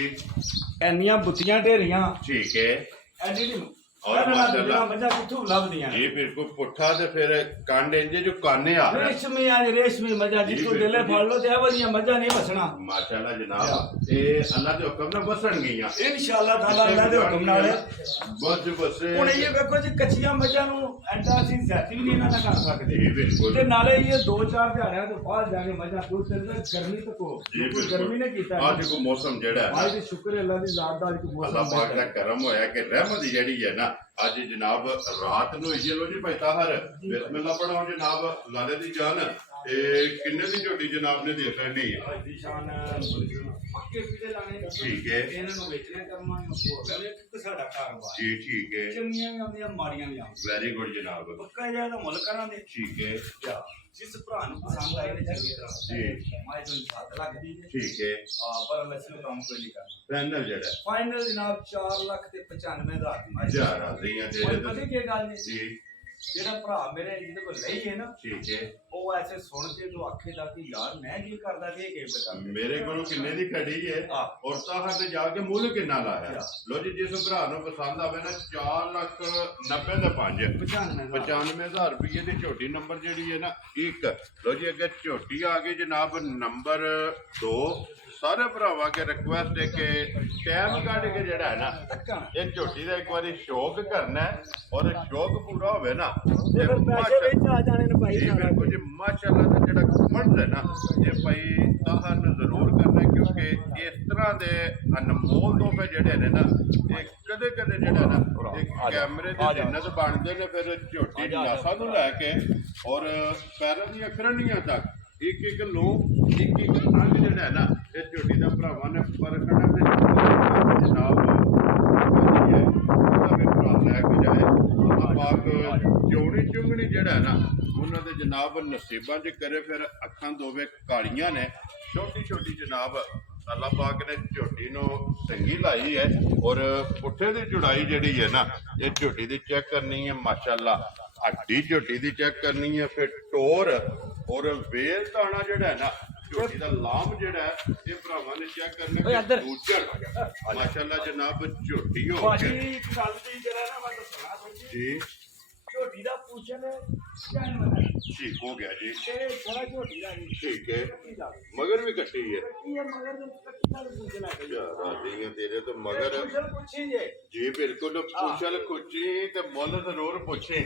ਐਨੀਆਂ ਬੁੱਤੀਆਂ ਢੇਰੀਆਂ ਠੀਕ ਹੈ ਐਡੀ ਨਹੀਂ ਔਰ ਮਾਸ਼ਾਅੱਲਾ ਮੱਝਾਂ ਕਿੱਥੋਂ ਲੱਭਦੀਆਂ ਜੀ ਬਿਲਕੁਲ ਪੁੱਠਾ ਤੇ ਫਿਰ ਕੰਡ ਇੰਜੇ ਜੋ ਕਾਨੇ ਆ ਰੇਸ਼ਮੀ ਮੱਝਾਂ ਜਿੱਥੋਂ ਦਿਲੇ ਫੜ ਲੋ ਤੇ ਇਹ ਵਾਲੀਆਂ ਮੱਝਾਂ ਨਹੀਂ ਵਸਣਾ ਮਾਸ਼ਾਅੱਲਾ ਜਨਾਬ ਇਹ ਅੱਲਾਹ ਦੇ ਹੁਕਮ ਨਾਲ ਵਸਣ ਗਈਆਂ ਇਨਸ਼ਾਅੱਲਾ ਤਾਲਾ ਅੱਲਾ ਦੇ ਹੁਕਮ ਨਾਲ ਬਸ ਬਸੇ ਹੁਣ ਇਹ ਵੇਖੋ ਜੀ ਕੱਚੀਆਂ ਮੱਝਾਂ ਨੂੰ ਐਡਾ ਅਸੀਂ ਜ਼ਿਆਤੀ ਵੀ ਨਹੀਂ ਇਹਨਾਂ ਨਾਲ ਕਰ ਸਕਦੇ ਜੀ ਬਿਲਕੁਲ ਤੇ ਨਾਲੇ ਇਹ 2-4 ਦਿਹਾੜਿਆਂ ਤੋਂ ਬਾਅਦ ਜਾ ਕੇ ਮੱਝਾਂ ਦੁੱਧ ਦਿੰਦੇ ਗਰਮੀ ਤੋਂ ਜੀ ਕੋਈ ਗਰਮੀ ਨੇ ਕੀਤਾ ਅੱਜ ਕੋ ਮੌਸਮ ਜਿਹੜਾ ਹੈ ਅੱਜ ਸ਼ੁਕਰ ਹੈ ਅੱਲਾ ਦੀ ਜ਼ਾਤ ਦਾ ਅੱਜ ਕੋ ਅੱਲਾਹ ਮੌਸਮ ਪਾਕ ਦਾ ਕਰਮ ਹੋਇਆ ਕਿ ਰਹਿਮਤ ਜਿਹੜੀ ਹੈ ਨਾ ਅੱਜ ਜਨਾਬ ਰਾਤ ਨੂੰ ਇਹ ਲੋ ਜੀ ਭਾਈ ਤਾਹਰ ਬਿਸਮਿਲ੍ਲਾ ਪੜਾਓ ਜਨਾਬ ਲਾਲੇ ਦੀ ਜਾਨ ਇਹ ਕਿੰਨੇ ਦੀ ਝੋਟੀ ਜਨਾਬ ਨੇ ਦੇ ਸਕਦੀ ਹੈ ਦੀ ਸ਼ਾਨ ਪੱਕੇ ਪੀਲੇ ਲਾਣੇ ਠੀਕ ਹੈ ਇਹਨਾਂ ਨੂੰ ਵੇਚਣੇ ਕਰਨਾ ਹੋ ਗਿਆ ਸਾਡਾ ਕਾਰੋਬਾਰ ਜੀ ਠੀਕ ਹੈ ਚੰਗੀਆਂ ਵੀ ਆਉਂਦੀਆਂ ਮਾੜੀਆਂ ਵੀ ਆਉਂਦੀਆਂ ਵੈਰੀ ਗੁੱਡ ਜਨਾਬ ਪੱਕਾ ਜਿਹਾ ਦਾ ਮੁੱਲ ਕਰਾਂਗੇ ਠੀਕ ਹੈ ਜਿਸ ਭਰਾ ਨੂੰ ਪਸੰਦ ਆਏ ਨੇ ਚੰਗੀ ਤਰ੍ਹਾਂ ਜੀ ਮਾਈ ਤੋਂ 7 ਲੱਖ ਦੀ ਹੈ ਠੀਕ ਹੈ ਪਰ ਲੱਛਣ ਨੂੰ ਕੰਮ ਕੋਈ ਨਹੀਂ ਕਰਨਾ ਫਾਈਨਲ ਜਿਹੜਾ ਫਾਈਨਲ ਜਨਾਬ 4 ਲੱਖ ਤੇ 95 ਹਜ਼ਾਰ ਦੀ ਮਾਈ ਹਜ਼ਾਰ ਆ ਰਹੀਆਂ ਹੁਣ ਪਤਾ ਕੀ ਗੱਲ ਜੀ ਜੀ ਜਿਹੜਾ ਭਰਾ ਮੇਰੇ ਜਿਹਦੇ ਕੋਲ ਲਈ ਹੈ ਨਾ, ਠੀਕ ਹੈ। ਉਹ ਐਸੇ ਸੁਣ ਕੇ ਤੂੰ ਆਖੇਗਾ ਕਿ ਯਾਰ ਮੈਂ ਕੀ ਕਰਦਾ ਤੇ ਇਹ ਕਿਵੇਂ ਕਰਦਾ। ਮੇਰੇ ਕੋਲ ਕਿੰਨੇ ਦੀ ਖੜੀ ਹੈ ਔਰ ਤਾਹਰ ਤੇ ਜਾ ਕੇ ਮੁੱਲ ਕਿੰਨਾ ਲਾਇਆ। ਲੋ ਜੀ ਜਿਸ ਭਰਾ ਨੂੰ ਪਸੰਦ ਆਵੇ ਨਾ 4,90,000 ਦੇ 5 95,000 ਰੁਪਏ ਦੀ ਝੋਟੀ ਨੰਬਰ ਜਿਹੜੀ ਹੈ ਨਾ 1। ਲੋ ਜੀ ਅੱਗੇ ਝੋਟੀ ਆ ਗਈ ਜਨਾਬ ਨੰਬਰ 2। ਸਾਰੇ ਭਰਾਵਾਂ ਕੇ ਰਿਕੁਐਸਟ ਹੈ ਕਿ ਟਾਈਮ ਕੱਢ ਕੇ ਜਿਹੜਾ ਹੈ ਨਾ ਇਹ ਝੋਟੀ ਦਾ ਇੱਕ ਵਾਰੀ ਸ਼ੌਕ ਕਰਨਾ ਹੈ ਔਰ ਸ਼ੌਕ ਪੂਰਾ ਹੋਵੇ ਨਾ ਤੇ ਪੈਸੇ ਵਿੱਚ ਆ ਜਾਣੇ ਨੇ ਭਾਈ। ਬਿਲਕੁਲ ਜੀ ਮਾਸ਼ਾਅੱਲਾ ਦਾ ਜਿਹੜਾ ਕਮੈਂਟ ਹੈ ਨਾ ਇਹ ਭਾਈ ਤਾਹਰ ਨੂੰ ਜ਼ਰੂਰ ਕਰਨਾ ਕਿਉਂਕਿ ਇਸ ਤਰ੍ਹਾਂ ਦੇ ਅਨਮੋਲ ਤੋਹਫੇ ਜਿਹੜੇ ਨੇ ਨਾ ਇਹ ਕਦੇ ਕਦੇ ਜਿਹੜਾ ਨਾ ਇੱਕ ਕੈਮਰੇ ਦੇ ਜਿੰਨਤ ਬਣਦੇ ਨੇ। ਫਿਰ ਝੋਟੀ ਨਾਸਾ ਨੂੰ ਲੈ ਕੇ ਔਰ ਪੈਰਾਂ ਦੀਆਂ ਖਰਣੀਆਂ ਤੱਕ ਇੱਕ ਇੱਕ ਲੋ ਇੱਕ ਇੱਕ ਅੰਗ ਜਿਹੜਾ ਹੈ ਨਾ ਇਹ ਝੋਟੀ ਦਾ ਭਰਾਵਾਂ ਨੇ ਪਰਖਣਾ ਤੇ ਜਨਾਬ ਭਰਾ ਲੈ ਕੇ ਜਾਏ ਪਾਕ ਚੋਣੀ ਚੁੰਗਣੀ ਜਿਹੜਾ ਹੈ ਨਾ ਉਹਨਾਂ ਦੇ ਜਨਾਬ ਨਸੀਬਾਂ 'ਚ ਕਰੇ। ਫਿਰ ਅੱਖਾਂ ਦੋਵੇਂ ਕਾਲੀਆਂ ਨੇ ਛੋਟੀ ਛੋਟੀ ਜਨਾਬ ਅੱਲਾ ਪਾਕ ਨੇ ਝੋਟੀ ਨੂੰ ਚੰਗੀ ਲਾਈ ਹੈ ਔਰ ਪੁੱਠੇ ਦੀ ਜੁੜਾਈ ਜਿਹੜੀ ਹੈ ਨਾ ਇਹ ਝੋਟੀ ਦੀ ਚੈੱਕ ਕਰਨੀ ਹੈ ਮਾਸ਼ਾਅੱਲਾ। ਹੱਡੀ ਝੋਟੀ ਦੀ ਚੈੱਕ ਕਰਨੀ ਹੈ। ਫਿਰ ਟੋਰ ਔਰ ਵੇਲ ਦਾਣਾ ਜਿਹੜਾ ਹੈ ਨਾ ਝੋਟੀ ਦਾ ਲਾਮ ਜਿਹੜਾ ਹੈ ਇਹ ਭਰਾਵਾਂ ਨੇ ਚੈੱਕ ਕਰਨਾ ਦੂਜਾ ਮਾਸ਼ਾਅੱਲਾ ਜਨਾਬ ਝੋਟੀ ਹੋ ਭਾਜੀ ਇੱਕ ਗੱਲ ਦੀ ਜਰਾ ਨਾ ਮੈਂ ਦੱਸਣਾ ਜੀ। ਝੋਟੀ ਦਾ ਪੁੱਛਣ ਠੀਕ ਹੋ ਗਿਆ ਜੀ। ਤੇ ਥੋੜਾ ਝੋਟੀ ਦਾ ਠੀਕ ਹੈ ਮਗਰ ਵੀ ਕੱਟੀ ਹੈ ਇਹ ਮਗਰ ਦੇ ਕੱਟੀ ਦਾ ਪੁੱਛਣਾ ਹੈ ਰਾਦੀਆਂ ਤੇਰੇ ਤੋਂ ਮਗਰ ਪੁੱਛੀ ਜੇ ਜੀ ਬਿਲਕੁਲ ਪੁੱਛਲ ਖੁੱਚੀ ਤੇ ਮੁੱਲ ਜ਼ਰੂਰ ਪੁੱਛੇ।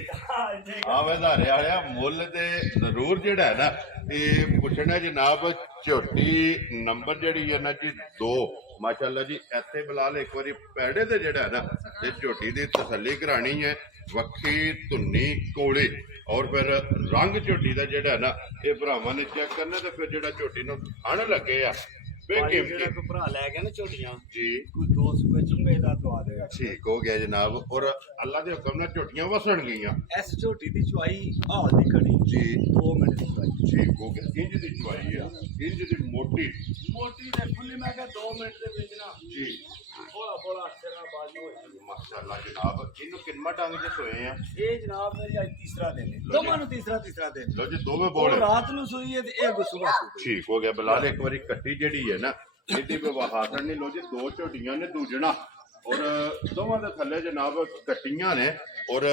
ਹਾਂ ਵਧਾਰੇ ਵਾਲਿਆ ਮੁੱਲ ਤੇ ਜ਼ਰੂਰ ਜਿਹੜਾ ਹੈ ਨਾ ਇਹ ਪੁੱਛਣਾ ਜਨਾਬ। ਝੋਟੀ ਨੰਬਰ ਜਿਹੜੀ ਹੈ ਨਾ ਜੀ 2 ਮਾਸ਼ਾਅੱਲਾ ਜੀ। ਇੱਥੇ ਬਿਲਾਲ ਇੱਕ ਵਾਰੀ ਪੈੜੇ ਤੇ ਜਿਹੜਾ ਹੈ ਨਾ ਇਹ ਝੋਟੀ ਦੀ ਤਸੱਲੀ ਕਰਾਣੀ ਹੈ। ਵੱਖੀ ਧੁੰਨੀ ਕੋਲੇ ਔਰ ਫਿਰ ਰੰਗ ਝੋਟੀ ਦਾ ਜਿਹੜਾ ਹੈ ਨਾ ਇਹ ਭਰਾਵਾਂ ਨੇ ਚੈੱਕ ਕਰਨਾ ਤੇ ਫਿਰ ਜਿਹੜਾ ਝੋਟੀ ਨੂੰ ਖਾਣ ਲੱਗੇ ਆ ਜਿਹੜਾ ਕੋਈ ਭਰਾ ਲੈ ਗਿਆ ਨਾ ਝੋਟੀਆਂ ਜੀ ਕੋਈ 2 ਸੂਏ ਚੁੰਗੇ ਦਾ ਦਵਾ ਦੇਗਾ। ਠੀਕ ਹੋ ਗਿਆ ਜਨਾਬ। ਔਰ ਅੱਲਾ ਦੇ ਹੁਕਮ ਨਾਲ ਝੋਟੀਆਂ ਵਸਣ ਗਈਆਂ। ਇਸ ਝੋਟੀ ਦੀ ਚੁਆਈ ਹਾਲ ਦੀ ਖੜੀ ਜੀ 2 ਮਿੰਟ ਦੀ ਚੁਆਈ ਠੀਕ ਹੋ ਗਿਆ। ਇੰਜ ਦੀ ਚੁਆਈ ਆ ਇੰਜ ਦੀ ਮੋਟੀ ਦੇ ਫੁੱਲੀ ਮੈਂ ਕਿਹਾ 2 ਮਿੰਟ ਦੇ ਵਿੱਚ ਨਾ ਜੀ ਬੋਲਾ ਬੋਲਾ ਅਕਸਰ ਬਾਜੀ ਹੋਈ ਮਾਸ਼ਾਅੱਲਾ ਜਨਾਬ। ਇਹਨੂੰ ਕਿੰਨਾ ਟੰਗ ਚ ਸੋਏ ਆ। ਇਹ ਜਨਾਬ ਮੇਰੀ ਅੱਜ ਤੀਸਰਾ ਦਿਨ ਹੈ। ਦੋਵਾਂ ਨੂੰ ਤੀਸਰਾ ਦਿਨ। ਲੋ ਜੀ ਦੋਵੇਂ ਉਹ ਬੋਲੇ ਰਾਤ ਨੂੰ ਸੋਈ ਹੈ ਤੇ ਇਹ ਸੁਬਹ ਸੋਈ। ਠੀਕ ਹੋ ਗਿਆ ਬਿਲਾਲ। ਇੱਕ ਵਾਰੀ ਕੱਟੀ ਜਿਹੜੀ ਹੈ ਨਾ ਇਹਦੀ ਵਿਵਾਹਾਰ ਨਹੀਂ। ਲੋ ਜੀ 2 ਝੋਟੀਆਂ ਨੇ ਦੂਜਣਾ ਔਰ ਦੋਵਾਂ ਦੇ ਥੱਲੇ ਜਨਾਬ ਕੱਟੀਆਂ ਨੇ ਔਰ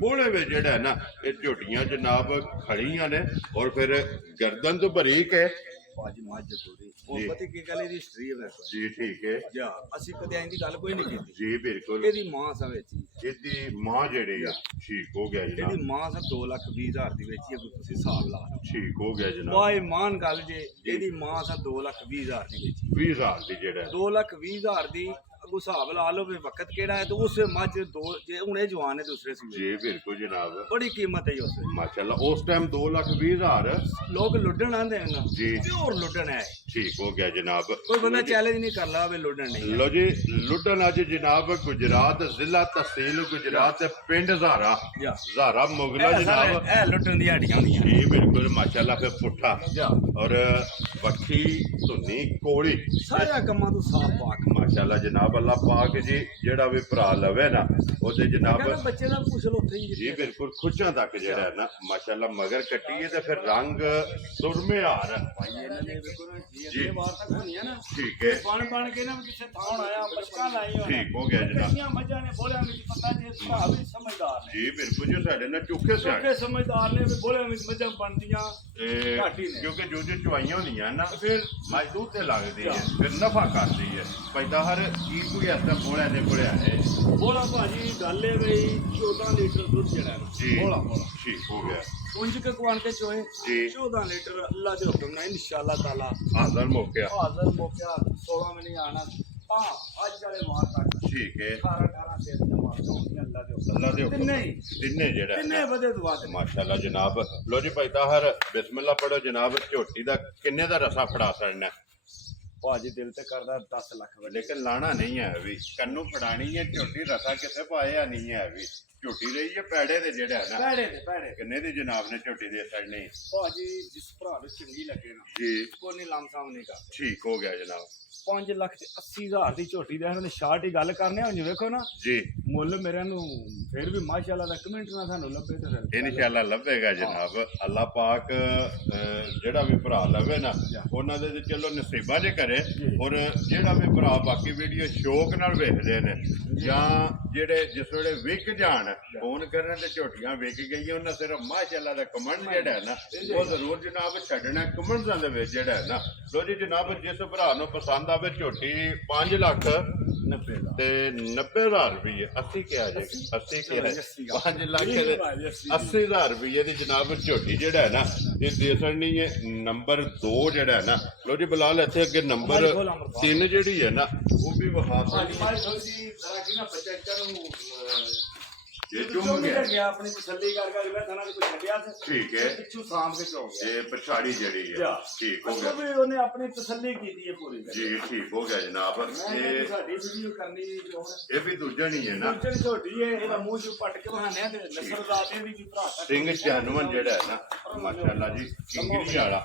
ਬੋਲੇ ਵਿੱਚ ਜਿਹੜਾ ਹੈ ਨਾ ਇਹ ਝੋਟੀਆਂ ਜਨਾਬ ਖੜੀਆਂ ਨੇ ਔਰ ਫਿਰ ਗਰਦਨ ਤੋਂ ਬਰੀਕ ਹੈ ਬਾਜੀ ਮੱਝ ਤੋੜੀ ਉਹ ਪਤਾ ਕੀ ਗੱਲ ਇਹਦੀ ਹਿਸਟਰੀ ਹੈ ਮੇਰੇ ਕੋਲ ਜੀ। ਠੀਕ ਹੈ ਜਾ ਅਸੀਂ ਕਦੇ ਐਂ ਦੀ ਗੱਲ ਕੋਈ ਨਹੀਂ ਕੀਤੀ ਜੀ ਬਿਲਕੁਲ। ਇਹਦੀ ਮਾਂ ਸਾ ਵੇਚੀ ਇਹਦੀ ਮਾਂ ਜਿਹੜੀ ਆ ਠੀਕ ਹੋ ਗਿਆ ਜਨਾਬ। ਇਹਦੀ ਮਾਂ ਸਾ 2,20,000 ਦੀ ਵੇਚੀ ਹੈ। ਕੋਈ ਤੁਸੀਂ ਹਿਸਾਬ ਲਾ ਲਓ। ਠੀਕ ਹੋ ਗਿਆ ਜਨਾਬ। ਬਾਏ ਮਾਨ ਗੱਲ ਜੇ ਇਹਦੀ ਮਾਂ ਸਾ 2,20,000 ਦੀ ਵੇਚੀ 20,000 ਦੀ ਜਿਹੜਾ 2,20,000 ਦੀ ਅਗੂ ਹਿਸਾਬ ਲਾ ਲਓ ਵੀ ਵਕਤ ਕਿਹੜਾ ਹੈ ਤੇ ਉਸ ਮੱਝ ਦੋ ਜੇ ਹੁਣੇ ਜਵਾਨ ਹੈ ਦੂਸਰੇ ਸੂਏ ਜੀ ਬਿਲਕੁਲ ਜਨਾਬ। ਬੜੀ ਕੀਮਤ ਹੈ ਉਸ ਦੀ ਮਾਸ਼ਾਅੱਲਾ ਉਸ ਟਾਈਮ 2,20,000 ਲੋਕ ਲੁੱਟਣ ਆਂਦੇ ਨੇ ਜੀ। ਪਿਓਰ ਲੁੱਟਣ ਹੈ। ਠੀਕ ਹੋ ਗਿਆ ਜਨਾਬ। ਕੋਈ ਬੰਦਾ ਚੈਲੰਜ ਨਹੀਂ ਕਰ ਲਾ ਵੀ ਲੁੱਟਣ ਨਹੀਂ। ਲੋ ਜੀ ਲੁੱਟਣ ਅੱਜ ਜਨਾਬ ਗੁਜਰਾਤ ਜ਼ਿਲ੍ਹਾ ਤਹਿਸੀਲ ਗੁਜਰਾਤ ਤੇ ਪਿੰਡ ਜ਼ਾਰਾ ਮੁਗਲਾ ਜਨਾਬ। ਇਹ ਲੁੱਟਣ ਦੀਆਂ ਹੱਡੀਆਂ ਹੁੰਦੀਆਂ ਜੀ ਬਿਲਕੁਲ ਮਾਸ਼ਾਅੱਲਾ। ਫਿਰ ਪੁੱਠਾ ਔਰ ਵੱਖੀ ਧੁੰਨੀ ਕੋਲੀ ਸਾਰਾ ਕੰਮਾਂ ਤੋਂ ਸਾਫ ਪਾਕ ਮਾਸ਼ਾਅੱਲਾ ਜਨਾਬ। ਅੱਲਾ ਪਾਕ ਜੀ ਜਿਹੜਾ ਵੀ ਭਰਾ ਲਵੇ ਨਾ ਉਹਦੇ ਜਨਾਬ ਬੱਚੇ ਦਾ ਪੁੱਛ ਲੋ ਉੱਥੇ ਜੀ ਬਿਲਕੁਲ ਖੁੱਚਾਂ ਤੱਕ ਜਿਹੜਾ ਹੈ ਨਾ ਮਾਸ਼ਾਅੱਲਾ ਮਗਰ ਕੱਟੀਏ ਤੇ ਫਿਰ ਰੰਗ ਸੁਰਮੇ ਹਾਰ ਇਹਨਾਂ ਨੇ ਜੀ ਵਾਰ ਤੱਕ ਹੋਣੀਆਂ ਨਾ। ਠੀਕ ਹੈ ਬਣ ਕੇ ਨਾ ਕਿਸੇ ਥਾਂ ਆਇਆ ਪਛਕਾ ਲਾਈ ਹੋਣਾ। ਠੀਕ ਹੋ ਗਿਆ ਜਨਾਬ। ਕਿੰਨੀਆਂ ਮੱਝਾਂ ਨੇ ਬੋਲਿਆਂ ਵਿੱਚ ਪਤਾ ਜੇ ਭਰਾ ਵੀ ਸਮਝਦਾਰ ਨੇ ਜੀ ਬਿਲਕੁਲ ਜੀ ਸਾਡੇ ਨਾਲ ਚੁੱਕੇ ਸਿਆਣੇ ਸਮਝਦਾਰ ਨੇ ਵੀ ਬੋਲਿਆਂ ਵਿੱਚ ਮੱਝਾਂ ਬਣਦੀਆਂ ਘੱਟ ਹੀ ਨੇ। ਕਿਉਂਕਿ ਜੋ ਚੁਆਈਆਂ ਹੁੰਦੀਆਂ ਨਾ ਫਿਰ ਮਜ਼ਦੂਰ ਤੇ ਲੱਗਦੀ ਹੈ ਫਿਰ ਨਫਾ ਕਰਦੀ ਹੈ ਪੈਦਾ ਹਰ ਕੀ ਕੋਈ ਐਸਾ ਬੋਲਿਆ ਨੇ ਬੋਲਿਆ ਹੈ। ਬੋਲਾ ਭਾਜੀ ਗੱਲ ਹੈ ਬਈ 14 ਲੀਟਰ ਦੁੱਧ ਜਿਹੜਾ ਜੀ ਬੋਲਾ ਠੀਕ ਹੋ ਗਿਆ। ਉਂਝ ਕੇ ਕੁਆਨ ਕੇ ਚੋਏ ਜੀ 14 ਲੀਟਰ ਅੱਲਾਹ ਦੇ ਹੁਕਮ ਨਾਲ ਇਨਸ਼ਾਅੱਲਾ ਤਾਲਾ ਹਾਜ਼ਰ ਮੌਕਿਆ ਹਾਜ਼ਰ ਮੌਕਿਆ 16 में नहीं आना। हाँ आज वाले मार तक ਠੀਕ ਹੈ 18 से जमा होंगे अल्लाह दे हुक्म। ਅੱਲਾ ਦੇ ਹੁਕਮ ਨਹੀਂ ਤਿੰਨੇ ਜਿਹੜਾ ਕਿੰਨੇ ਵਜੇ ਦੁਆ ਦੇ ਮਾਸ਼ਾਅੱਲਾ ਜਨਾਬ। ਲੋ ਜੀ ਭਾਈ ਤਾਹਰ ਬਿਸਮਿਲ੍ਲਾ ਪੜੋ ਜਨਾਬ। ਝੋਟੀ ਦਾ ਕਿੰਨੇ ਦਾ ਰਸਾ ਫੜਾ ਛੜਨਾ ਭਾਜੀ ਦਿਲ ਤੇ ਕਰਦਾ 10 ਲੱਖ ਵਜੇ ਲੇਕਿਨ ਲਾਣਾ ਨਹੀਂ ਹੈ ਵੀ ਕੰਨੂ ਫੜਾਣੀ ਹੈ ਝੋਟੀ ਰਸਾ ਕਿਸੇ ਪਾਇਆ ਨਹੀਂ ਹੈ ਵੀ ਝੋਟੀ ਰਹੀ ਹੈ ਪੈੜੇ ਦੇ ਜਿਹੜਾ ਹੈ ਨਾ ਪੈੜੇ ਕਿੰਨੇ ਦੀ ਜਨਾਬ ਨੇ ਝੋਟੀ ਦੇ ਛੜਨੀ ਭਾਜੀ ਜਿਸ ਭਰਾ ਨੂੰ ਚੰਗੀ ਲੱਗੇ ਨਾ ਜੀ ਕੋਈ ਨਹੀਂ ਲਾਮ ਸਾਮ ਨਹੀਂ ਕਰਦਾ। ਠੀਕ ਹੋ ਗਿਆ ਜਨਾਬ। 5,80,000 ਦੀ ਝੋਟੀ ਦੇ ਇਹਨਾਂ ਸ਼ਾਰਟ ਹੀ ਗੱਲ ਕਰਨੇ ਹੁਣ ਵੇਖੋ ਨਾ ਜੀ ਮੁੱਲ ਮੇਰੇ ਨੂੰ ਫਿਰ ਵੀ ਮਾਸ਼ਾਅੱਲਾ ਦਾ ਕਮੈਂਟ ਨਾ ਸਾਨੂੰ ਲੱਭੇ ਤੇ ਫਿਰ ਇਨਸ਼ਾਅੱਲਾ ਲੱਭੇਗਾ ਜਨਾਬ ਅੱਲਾ ਪਾਕ ਜਿਹੜਾ ਵੀ ਭਰਾ ਲਵੇ ਨਾ ਉਹਨਾਂ ਦੇ ਤੇ ਚਲੋ ਨਸੀਬਾਂ ਜੇ ਕਰੇ ਔਰ ਜਿਹੜਾ ਵੀ ਭਰਾ ਬਾਕੀ ਵੀਡੀਓ ਸ਼ੌਕ ਨਾਲ ਵੇਖਦੇ ਨੇ ਜਾਂ ਜਿਹੜੇ ਜਿਸ ਵੇਲੇ ਵਿਕ ਜਾਣ ਫੋਨ ਕਰਨ ਤੇ ਝੋਟੀਆਂ ਵਿਕ ਗਈਆਂ ਉਹਨਾਂ ਸਿਰਫ ਮਾਸ਼ਾਅੱਲਾ ਦਾ ਕਮੈਂਟ ਜਿਹੜਾ ਹੈ ਨਾ ਉਹ ਜ਼ਰੂਰ ਜਨਾਬ ਛੱਡਣਾ ਕਮੈਂਟਾਂ ਦੇ ਵਿੱਚ ਜਿਹੜਾ ਹੈ ਨਾ ਲੋ ਜੀ ਜਨਾਬ ਜਿਸ ਭਰਾ ਨੂੰ ਪਸੰਦ ਆਵੇ ਝੋਟੀ 5 ਲੱਖ 90 ਦਾ ਤੇ 90,000 ਰੁਪਏ 80 ਕਿਹਾ ਜੇ 80 ਕਿਹਾ 5 ਲੱਖ ਦੇ 80,000 ਰੁਪਏ ਦੀ ਜਨਾਬ ਝੋਟੀ ਜਿਹੜਾ ਹੈ ਨਾ ਇਹ ਦੇਸਣੀ ਹੈ ਨੰਬਰ 2 ਜਿਹੜਾ ਹੈ ਨਾ ਲੋ ਜੀ ਬਲਾਲ ਇੱਥੇ ਅੱਗੇ ਨੰਬਰ 3 ਜਿਹੜੀ ਹੈ ਨਾ ਉਹ ਵੀ ਵਿਖਾ ਹਾਂਜੀ ਸਕਦੀ ਮਾਈ ਥੋੜੀ ਜ਼ਰਾ ਕਿ ਨਾ ਬੱਚਾ ਨੂੰ ਜੇ ਚੁੰਮ ਗਿਆ ਆਪਣੀ ਤਸੱਲੀ ਕਰ ਮੈਂ ਥਾਣਾ ਕੋਈ ਛੱਡਿਆ ਸੀ ਠੀਕ ਹੈ ਪਿੱਛੋਂ ਸਾਂਭ ਕੇ ਚੋ ਗਿਆ ਇਹ ਪਛਾੜੀ ਜਿਹੜੀ ਹੈ ਠੀਕ ਹੋ ਗਿਆ ਵੀ ਉਹਨੇ ਆਪਣੀ ਤਸੱਲੀ ਕੀਤੀ ਹੈ ਪੂਰੀ ਜੀ ਠੀਕ ਹੋ ਗਿਆ ਜਨਾਬ ਇਹ ਸਾਡੀ ਵੀਡੀਓ ਕਰਨੀ ਜੋ ਇਹ ਵੀ ਦੂਜਾ ਨਹੀਂ ਹੈ ਨਾ ਦੂਜੇ ਛੋਟੀ ਹੈ ਇਹਦਾ ਮੂੰਹ ਚ ਪੱਟ ਕੇ ਬਹਾਨੇ ਆ ਤੇ ਨਸਰਦਾਦੇ ਦੀ ਵੀ ਭਰਾ ਸਿੰਘ ਚਾਨਵਨ ਜਿਹੜਾ ਹੈ ਨਾ ਮਾਸ਼ਾਅੱਲਾ ਜੀ ਕਿੰਗਰੀ ਵਾਲਾ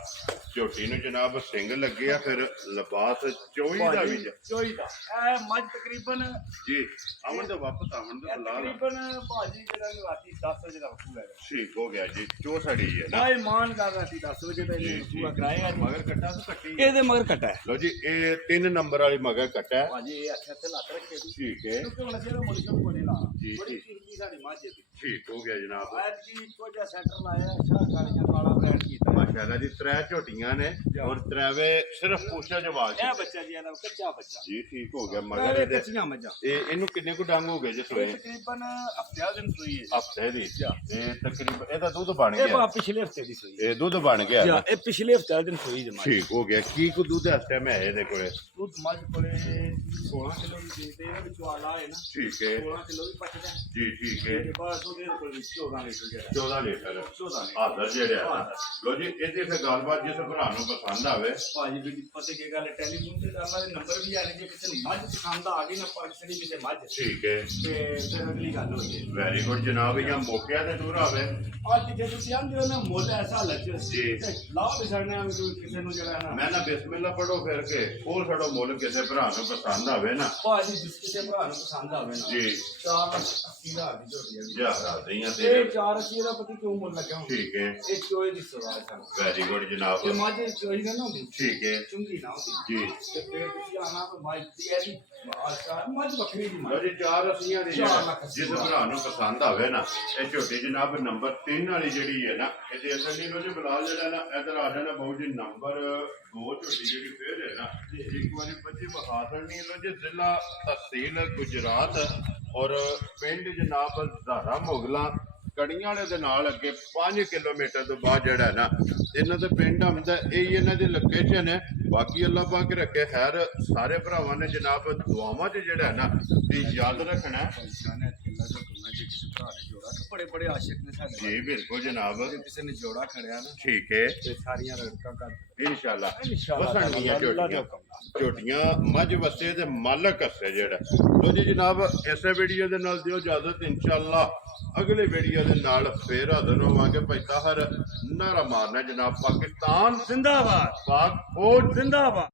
ਝੋਟੀ ਨੂੰ ਜਨਾਬ ਸਿੰਘ ਲੱਗੇ ਆ ਫਿਰ ਲਿਬਾਸ ਚੋਈ ਦਾ ਵੀ ਚੋਈ ਦਾ ਇਹ ਮੱਝ ਤਕਰੀਬਨ ਜੀ ਆਵਣ ਦਾ ਵਾਪਸ ਆਵਣ ਦਾ ਬੁਲਾ ਤਕਰੀਬਨ ਭਾਜੀ ਜਿਹੜਾ ਰਾਤੀ 10 ਵਜੇ ਦਾ ਵਕੂ ਹੈ ਠੀਕ ਹੋ ਗਿਆ ਜੀ ਚੋਸੜੀ ਹੈ ਨਾ ਭਾਈ ਮਾਨ ਕਰ ਰਾਤੀ 10 ਵਜੇ ਦਾ ਇਹ ਪੂਰਾ ਕਰਾਏਗਾ ਮਗਰ ਕੱਟਾ ਤੋਂ ਕੱਟੀ ਇਹਦੇ ਮਗਰ ਕੱਟਾ ਹੈ ਲੋ ਜੀ ਇਹ 3 ਨੰਬਰ ਵਾਲੀ ਮਗਰ ਕੱਟਾ ਹੈ ਭਾਜੀ ਇਹ ਅੱਛਾ ਤੇ ਲੱਤ ਰੱਖੇ ਦੀ ਠੀਕ ਹੈ ਕਿਉਂਕਿ ਹੁਣ ਜਿਹੜਾ ਮੁਲਕ ਨੂੰ ਬੋਲੇ ਲਾ ਜੀ, ਬੜੀ ਜੀ। ਚੀਜ਼ ਸਾਡੀ ਮਾਝ ਦੀ ਠੀਕ ਹੋ ਗਿਆ ਜਨਾਬ ਆਇਤ ਕੀ ਕੁਝ ਸੈਂਟਰ ਲਾਇਆ ਸ਼ਾਹ ਕਾਲੀਆਂ ਕਾਲਾ ਬ੍ਰਾਂਡ ਕੀਤਾ ਮਾਸ਼ਾਅੱਲਾ ਜੀ 3 ਝੋਟੀਆਂ ਨੇ ਔਰ ਤਰੇਵੇ ਸਿਰਫ ਪੂਛਾ ਜਵਾਬ ਇਹ ਬੱਚਾ ਜੀ ਇਹਦਾ ਕੱਚਾ ਬੱਚਾ ਜੀ ਠੀਕ ਹੋ ਗਿਆ ਮਗਰ ਮਗਰ ਇਹਦੇ ਕੱਚੀਆਂ ਮੱਝਾਂ ਇਹ ਇਹਨੂੰ ਕਿੰਨੇ ਕੁ ਡੰਗ ਹੋ ਗਏ ਜਿਸ ਇਹ ਵੇ ਤਕਰੀਬਨ ਹਫਤੇ ਦਿਨ ਸੂਈ ਹੈ ਹਫਤੇ ਦੀ ਇਹ ਤਕਰੀਬਨ ਇਹਦਾ ਦੁੱਧ ਬਣ ਇਹ ਗਿਆ ਪਿਛਲੇ ਹਫਤੇ ਦੀ ਸੂਈ ਇਹ ਦੁੱਧ ਬਣ ਗਿਆ ਹੈ ਨਾ? ਇਹ ਪਿਛਲੇ ਹਫਤੇ ਦਿਨ ਸੂਈ ਜਮਾ ਠੀਕ ਹੋ ਗਿਆ ਕੀ ਕੁ ਦੁੱਧ ਇਸ ਟਾਈਮ ਹੈ ਇਹਦੇ ਕੋਲੇ ਦੁੱਧ ਮੱਝ ਕੋਲੇ 16 ਕਿਲੋ ਦੀ ਦੇ ਤੇ ਇਹਦੇ ਵਿੱਚੋਂ ਆਲਾ ਹੈ ਨਾ ਠੀਕ ਹੈ 16 ਕਿਲੋ ਵੀ ਪਚਦਾ ਜੀ ਠੀਕ ਹੈ ਤੇ ਬਾਅਦ ਉਹਦੇ ਕੋਲ 14 ਲੀਟਰ ਜਿਹੜਾ 14 ਲੀਟਰ 14 ਲੀਟਰ ਆਦਰ ਜਿਹੜਾ ਹੈ ਨਾ। ਲੋ ਜੀ ਇਹਦੀ ਫਿਰ ਗੱਲਬਾਤ ਜਿਸ ਭਰਾ ਨੂੰ ਪਸੰਦ ਆਵੇ ਭਾਜੀ ਵੀ ਪਤਾ ਕੀ ਗੱਲ ਟੈਲੀਫੋਨ ਤੇ ਕਰਨਾ ਦੇ ਨੰਬਰ ਵੀ ਆ ਜੇ ਕਿਸੇ ਨੂੰ ਮੱਝ ਪਸੰਦ ਆ ਗਈ ਨਾ ਪਰਸਣੀ ਕਿਤੇ ਮੱਝ ਠੀਕ ਹੈ ਤੇ ਫਿਰ ਅਗਲੀ ਗੱਲ ਹੋ ਜੇ ਵੈਰੀ ਗੁੱਡ ਜਨਾਬ ਜਾਂ ਮੌਕਿਆਂ ਤੇ ਦੂਰ ਆਵੇ ਅੱਜ ਜੇ ਤੁਸੀਂ ਆਂਦੇ ਹੋ ਨਾ ਮੁੱਲ ਐਸਾ ਲੱਗੇ ਜੀ। ਤੇ ਲਾਓ ਤੇ ਛੱਡਨੇ ਆ ਵੀ ਕੋਈ ਕਿਸੇ ਨੂੰ ਜਿਹੜਾ ਹੈ ਨਾ ਮੈਂ ਨਾ ਬਿਸਮਿਲ੍ਲਾ ਪੜੋ ਫਿਰ ਕੇ ਉਹ ਛੜੋ ਮੁੱਲ ਕਿਸੇ ਭਰਾ ਨੂੰ ਪਸੰਦ ਆਵੇ ਨਾ ਭਾਜੀ ਜਿਸ ਕਿਸੇ ਭਰਾ ਨੂੰ ਪਸੰਦ ਆਵੇ ਨਾ ਜੀ 4,80,000 ਦੀ ਝੋਟੀ ਹੈ ਜਾ ਰਾਦੀਆਂ ਤੇ ਇਹ 4,80 ਦਾ ਪਤੀ ਕਿਉਂ ਮੁੱਲ ਲੱਗਿਆ ਹੁਣ ਠੀਕ ਹੈ ਇਹ ਚੋਏ ਦੀ ਸਵਾਲ ਸਾਨੂੰ ਵੈਰੀ ਗੁੱਡ ਜਨਾਬ ਤੇ ਮੱਝ ਚੋਈ ਨਾ ਹੁੰਦੀ ਠੀਕ ਹੈ ਚੁੰਗੀ ਨਾ ਹੁੰਦੀ ਜੀ ਤੇ ਫਿਰ ਤੁਸੀਂ ਆਣਾ ਕੋਈ ਮੱਝ ਦੀ ਹੈ ਜੀ ਮੱਝ ਵੱਖਰੀ ਦੀ ਲੋ ਮੱਝ ਜੀ 480 ਦੀ ਚਾਰ ਲੱਖ ਜਿਸ ਭਰਾ ਨੂੰ ਪਸੰਦ ਆਵੇ ਨਾ ਇਹ ਝੋਟੀ ਜਨਾਬ ਨੰਬਰ 3 ਵਾਲੀ ਜਿਹੜੀ ਹੈ ਨਾ ਇਹਦੇ ਅਸਲ ਨਹੀਂ ਲੋ ਜੀ ਬਲਾਲ ਜਿਹੜਾ ਨਾ ਇਧਰ ਆ ਜਾਣਾ ਬਹੁਤ ਜੀ ਨੰਬਰ 2 ਝੋਟੀ ਜਿਹੜੀ ਫੇਰ ਹੈ ਨਾ ਇੱਕ ਵਾਰੀ ਬੱਚੇ ਬਹਾਦਰ ਨਹੀਂ ਲੋ ਜੀ ਜ਼ਿਲ੍ਹਾ ਤਹਿਸੀਲ ਗੁਜਰਾਤ ਔਰ ਪਿੰਡ ਜਨਾਬ ਜ਼ਾਰਾ ਮੁਗਲਾ ਕੜੀਆਂ ਵਾਲੇ ਦੇ ਨਾਲ ਅੱਗੇ 5 ਕਿਲੋਮੀਟਰ ਤੋਂ ਬਾਅਦ ਜਿਹੜਾ ਹੈ ਨਾ ਇਹਨਾਂ ਦੇ ਪਿੰਡ ਆਉਂਦਾ ਇਹ ਇਹਨਾਂ ਦੀ ਲੋਕੇਸ਼ਨ ਹੈ ਬਾਕੀ ਅੱਲਾਹ ਪਾਕ ਰੱਖੇ ਖੈਰ ਸਾਰੇ ਭਰਾਵਾਂ ਨੇ ਜਨਾਬ ਦੁਆਵਾਂ 'ਚ ਜਿਹੜਾ ਹੈ ਨਾ ਇਹ ਯਾਦ ਰੱਖਣਾ ਹੈ। ਬੜੇ ਬੜੇ ਆਸ਼ਿਕ ਨੇ ਸਾਡੇ ਜੀ ਬਿਲਕੁਲ ਜਨਾਬ ਜੇ ਕਿਸੇ ਨੇ ਜੋੜਾ ਖੜਿਆ ਨਾ ਠੀਕ ਹੈ ਤੇ ਸਾਰੀਆਂ ਰੜਕਾਂ ਕਰ ਇਨਸ਼ਾਅੱਲਾ ਇਨਸ਼ਾਅੱਲਾ ਵਸਣਗੀਆਂ ਅੱਲਾਹ ਦੇ ਝੋਟੀਆਂ ਹੁਕਮ ਨਾਲ। ਝੋਟੀਆਂ ਮੱਝ ਵਸੇ ਤੇ ਮਾਲਕ ਹੱਸੇ ਜਿਹੜਾ ਲੋ ਜੀ ਜਨਾਬ ਇਸੇ ਵੀਡੀਓ ਦੇ ਨਾਲ ਦਿਓ ਇਜਾਜ਼ਤ ਇਨਸ਼ਾਅੱਲਾ ਅਗਲੇ ਵੀਡੀਓ ਦੇ ਨਾਲ ਫੇਰ ਹਾਜ਼ਰ ਹੋਵਾਂਗੇ ਭਾਈ ਤਾਹਰ ਨਾਰਾ ਮਾਰਨਾ ਜਨਾਬ ਪਾਕਿਸਤਾਨ ਜ਼ਿੰਦਾਬਾਦ ਪਾਕ ਫੌਜ ਜ਼ਿੰਦਾਬਾਦ